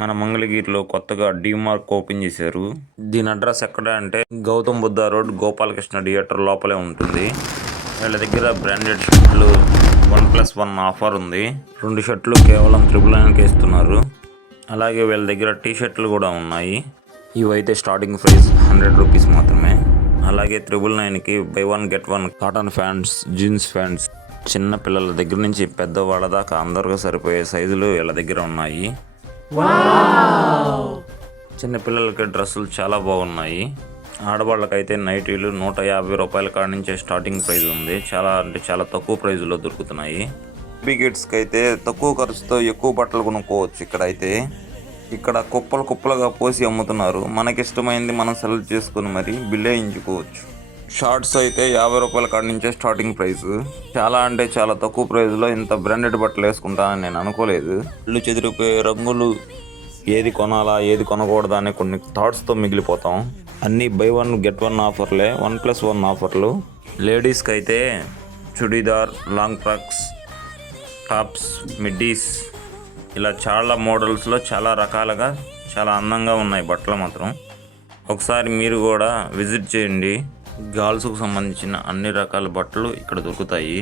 మన మంగళగిరిలో కొత్తగా డీమార్ట్ ఓపెన్ చేశారు. దీని అడ్రస్ ఎక్కడ అంటే గౌతమ్ బుద్ధ రోడ్ గోపాలకృష్ణ థియేటర్ లోపలే ఉంటుంది. వీళ్ళ దగ్గర బ్రాండెడ్ షర్ట్లు 1+1 ఆఫర్ ఉంది. 2 షర్ట్లు కేవలం 999కి ఇస్తున్నారు. అలాగే వీళ్ళ దగ్గర టీ షర్ట్లు కూడా ఉన్నాయి. ఇవైతే స్టార్టింగ్ ప్రైస్ 100 రూపీస్ మాత్రమే. అలాగే 999కి buy 1 get 1 cotton pants, jeans pants చిన్న పిల్లల దగ్గర నుంచి పెద్దవాళ్ళ దాకా అందరికీ సరిపోయే సైజులు వీళ్ళ దగ్గర ఉన్నాయి. చిన్న పిల్లలకి డ్రెస్సులు చాలా బాగున్నాయి. ఆడవాళ్ళకైతే నైటీలు 150 రూపాయల కాడ నుంచే స్టార్టింగ్ ప్రైస్ ఉంది. చాలా అంటే చాలా తక్కువ ప్రైజ్లో దొరుకుతున్నాయి. బేబీ కిడ్స్కి అయితే తక్కువ ఖర్చుతో ఎక్కువ బట్టలు కొనుక్కోవచ్చు. ఇక్కడ కుప్పలు కుప్పలుగా పోసి అమ్ముతున్నారు. మనకిష్టమైంది మనం సెలెక్ట్ చేసుకుని మరి బిల్ వేయించుకోవచ్చు. షార్ట్స్ అయితే 50 రూపాయల కాడ నుంచే స్టార్టింగ్ ప్రైస్. చాలా అంటే చాలా తక్కువ ప్రైస్లో ఇంత బ్రాండెడ్ బట్టలు వేసుకుంటానని నేను అనుకోలేదు. ఇల్లు చెదిరిపోయే రంగులు, ఏది కొనాలా ఏది కొనకూడదా అనే కొన్ని థాట్స్తో మిగిలిపోతాం. అన్నీ బై 1 గెట్ 1 ఆఫర్లే, 1+1 ఆఫర్లు. లేడీస్కి అయితే churidar, long frocks, tops, middies ఇలా చాలా మోడల్స్లో చాలా రకాలుగా చాలా అందంగా ఉన్నాయి బట్టలు మాత్రం. ఒకసారి మీరు కూడా విజిట్ చేయండి. గర్ల్స్కు సంబంధించిన అన్ని రకాల బట్టలు ఇక్కడ దొరుకుతాయి.